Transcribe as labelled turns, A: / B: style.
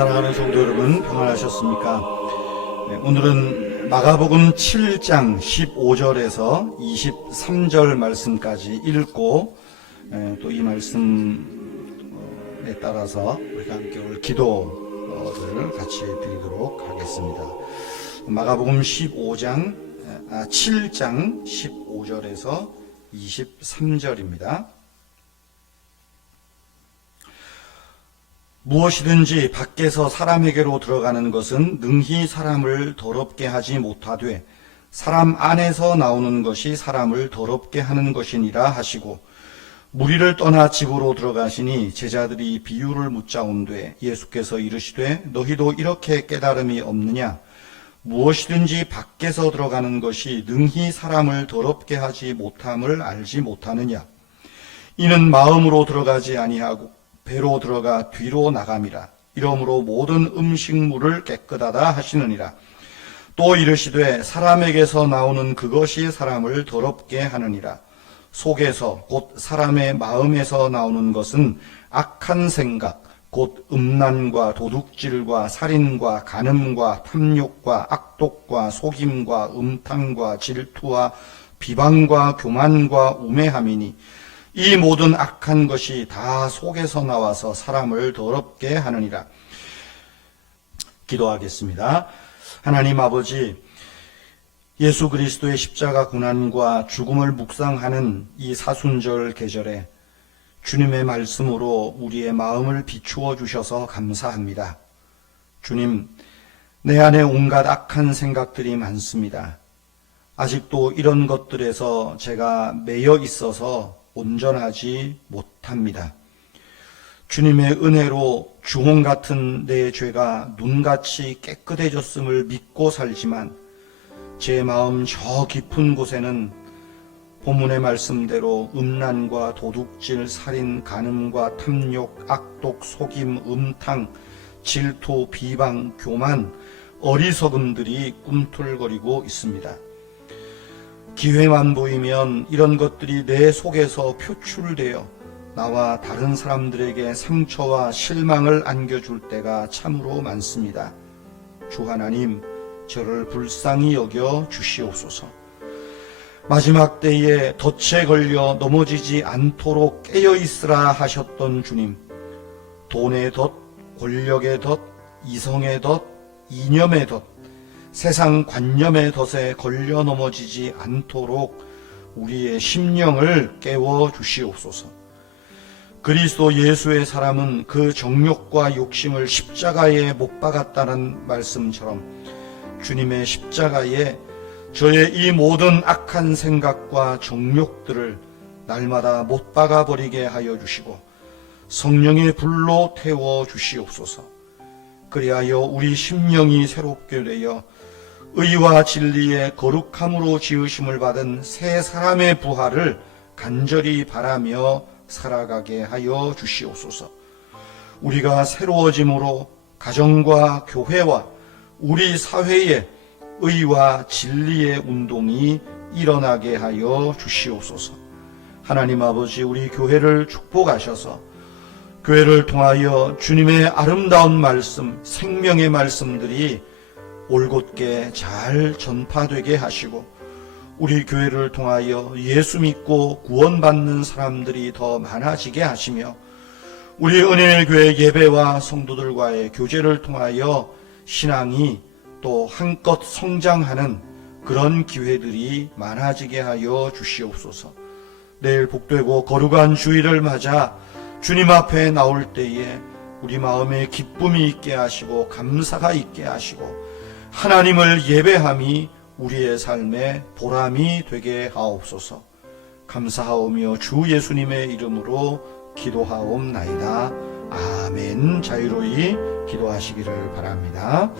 A: 사랑하는 성도 여러분 평안하셨습니까? 네, 오늘은 마가복음 7장 15절에서 23절 말씀까지 읽고 또 이 말씀에 따라서 우리가 함께 오늘 기도를 같이 드리도록 하겠습니다. 마가복음 15장 아, 7장 15절에서 23절입니다. 무엇이든지 밖에서 사람에게로 들어가는 것은 능히 사람을 더럽게 하지 못하되 사람 안에서 나오는 것이 사람을 더럽게 하는 것이니라 하시고 무리를 떠나 집으로 들어가시니 제자들이 비유를 묻자온되 예수께서 이르시되 너희도 이렇게 깨달음이 없느냐? 무엇이든지 밖에서 들어가는 것이 능히 사람을 더럽게 하지 못함을 알지 못하느냐? 이는 마음으로 들어가지 아니하고 배로 들어가 뒤로 나감이라. 이러므로 모든 음식물을 깨끗하다 하시느니라. 또 이르시되 사람에게서 나오는 그것이 사람을 더럽게 하느니라. 속에서 곧 사람의 마음에서 나오는 것은 악한 생각, 곧 음란과 도둑질과 살인과 간음과 탐욕과 악독과 속임과 음탕과 질투와 비방과 교만과 우매함이니 이 모든 악한 것이 다 속에서 나와서 사람을 더럽게 하느니라. 기도하겠습니다. 하나님 아버지, 예수 그리스도의 십자가 고난과 죽음을 묵상하는 이 사순절 계절에 주님의 말씀으로 우리의 마음을 비추어 주셔서 감사합니다. 주님, 내 안에 온갖 악한 생각들이 많습니다. 아직도 이런 것들에서 제가 매여 있어서 온전하지 못합니다. 주님의 은혜로 주홍 같은 내 죄가 눈같이 깨끗해졌음을 믿고 살지만 제 마음 저 깊은 곳에는 본문의 말씀대로 음란과 도둑질, 살인, 간음과 탐욕, 악독, 속임, 음탕, 질투, 비방, 교만, 어리석음들이 꿈틀거리고 있습니다. 기회만 보이면 이런 것들이 내 속에서 표출되어 나와 다른 사람들에게 상처와 실망을 안겨줄 때가 참으로 많습니다. 주 하나님, 저를 불쌍히 여겨 주시옵소서. 마지막 때에 덫에 걸려 넘어지지 않도록 깨어 있으라 하셨던 주님, 돈의 덫, 권력의 덫, 이성의 덫, 이념의 덫, 세상 관념의 덫에 걸려 넘어지지 않도록 우리의 심령을 깨워 주시옵소서. 그리스도 예수의 사람은 그 정욕과 욕심을 십자가에 못 박았다는 말씀처럼 주님의 십자가에 저의 이 모든 악한 생각과 정욕들을 날마다 못 박아 버리게 하여 주시고 성령의 불로 태워 주시옵소서. 그리하여 우리 심령이 새롭게 되어 의와 진리의 거룩함으로 지으심을 받은 새 사람의 부활을 간절히 바라며 살아가게 하여 주시옵소서. 우리가 새로워짐으로 가정과 교회와 우리 사회에 의와 진리의 운동이 일어나게 하여 주시옵소서. 하나님 아버지 우리 교회를 축복하셔서 교회를 통하여 주님의 아름다운 말씀, 생명의 말씀들이 올곧게 잘 전파되게 하시고 우리 교회를 통하여 예수 믿고 구원받는 사람들이 더 많아지게 하시며 우리 은혜의 교회 예배와 성도들과의 교제를 통하여 신앙이 또 한껏 성장하는 그런 기회들이 많아지게 하여 주시옵소서. 내일 복되고 거룩한 주일을 맞아 주님 앞에 나올 때에 우리 마음에 기쁨이 있게 하시고 감사가 있게 하시고 하나님을 예배함이 우리의 삶의 보람이 되게 하옵소서. 감사하오며 주 예수님의 이름으로 기도하옵나이다. 아멘. 자유로이 기도하시기를 바랍니다.